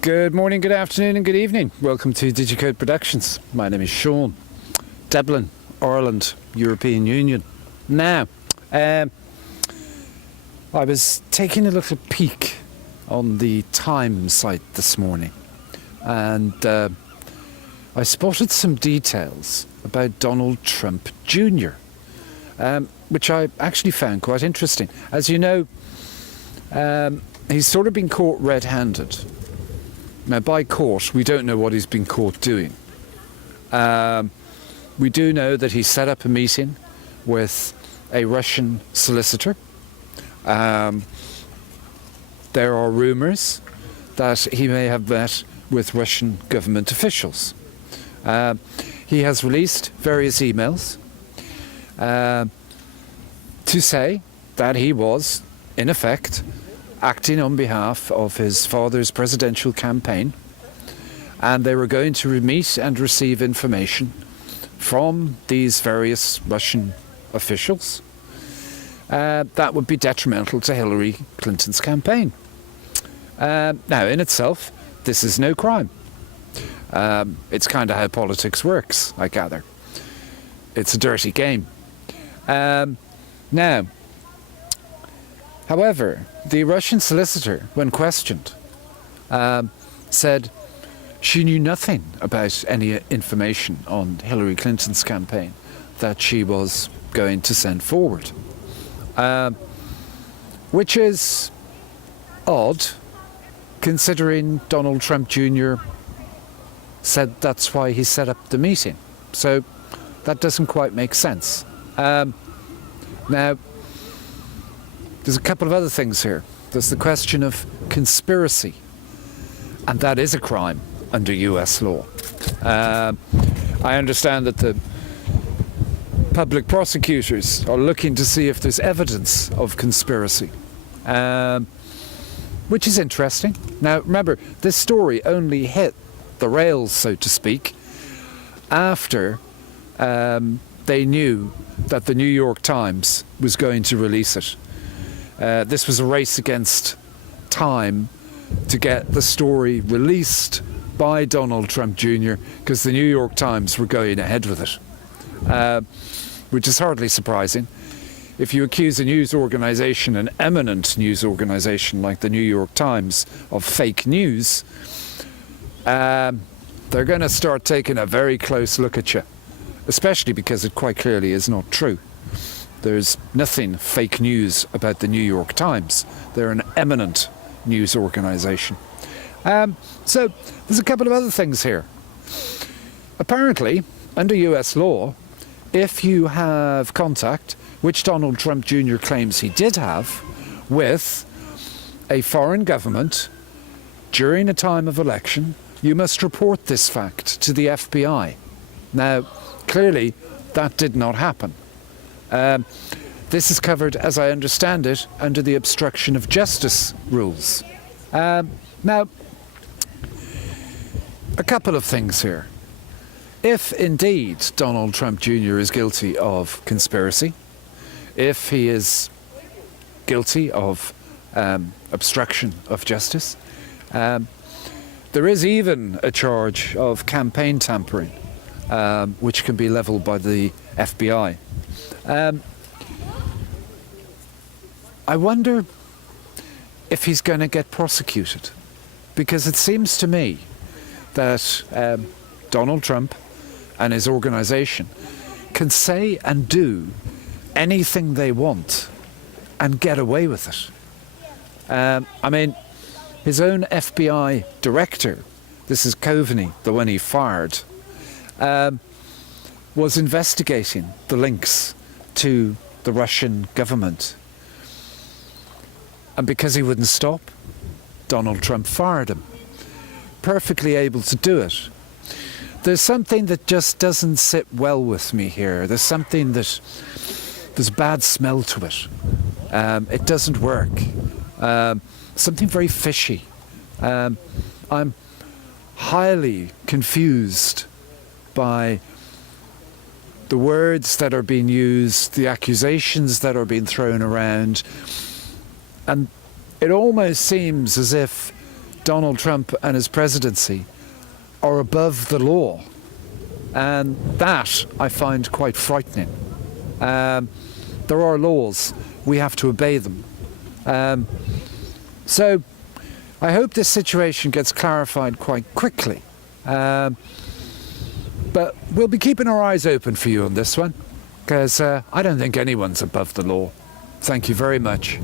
Good morning, good afternoon and good evening. Welcome to DigiCode Productions. My name is Sean. Dublin, Ireland, European Union. Now, I was taking a little peek on the Time site this morning and I spotted some details about Donald Trump Jr., which I actually found quite interesting. As you know, he's sort of been caught red-handed. Now, by caught, we don't know what he's been caught doing. We do know that he set up a meeting with a Russian solicitor. There are rumours that he may have met with Russian government officials. He has released various emails to say that he was, in effect, acting on behalf of his father's presidential campaign, and they were going to meet and receive information from these various Russian officials that would be detrimental to Hillary Clinton's campaign. Now, in itself, this is no crime. It's kind of how politics works, I gather. It's a dirty game. Now, however, the Russian solicitor, when questioned, said she knew nothing about any information on Hillary Clinton's campaign that she was going to send forward. Which is odd, considering Donald Trump Jr. said that's why he set up the meeting. So that doesn't quite make sense. Now, there's a couple of other things here. There's the question of conspiracy, and that is a crime under US law. I understand that the public prosecutors are looking to see if there's evidence of conspiracy, which is interesting. Now, remember, this story only hit the rails, so to speak, after they knew that the New York Times was going to release it. This was a race against time to get the story released by Donald Trump Jr. because the New York Times were going ahead with it, which is hardly surprising. If you accuse a news organisation, an eminent news organisation like the New York Times, of fake news, they're going to start taking a very close look at you, especially because it quite clearly is not true. There's nothing fake news about the New York Times. They're an eminent news organisation. So there's a couple of other things here. Apparently, under US law, if you have contact, which Donald Trump Jr. claims he did have, with a foreign government during a time of election, you must report this fact to the FBI. Now, clearly, that did not happen. This is covered, as I understand it, under the obstruction of justice rules. Now, a couple of things here. If indeed Donald Trump Jr. is guilty of conspiracy, if he is guilty of obstruction of justice, there is even a charge of campaign tampering, which can be levelled by the FBI. I wonder if he's going to get prosecuted, because it seems to me that Donald Trump and his organisation can say and do anything they want and get away with it. I mean, his own FBI director, this is Coveney, the one he fired, was investigating the links to the Russian government. And because he wouldn't stop, Donald Trump fired him. Perfectly able to do it. There's something that just doesn't sit well with me here. There's something that, there's a bad smell to it. It doesn't work. Something very fishy. I'm highly confused by the words that are being used, the accusations that are being thrown around, and it almost seems as if Donald Trump and his presidency are above the law. And that I find quite frightening. There are laws, we have to obey them. So I hope this situation gets clarified quite quickly. But we'll be keeping our eyes open for you on this one, because I don't think anyone's above the law. Thank you very much.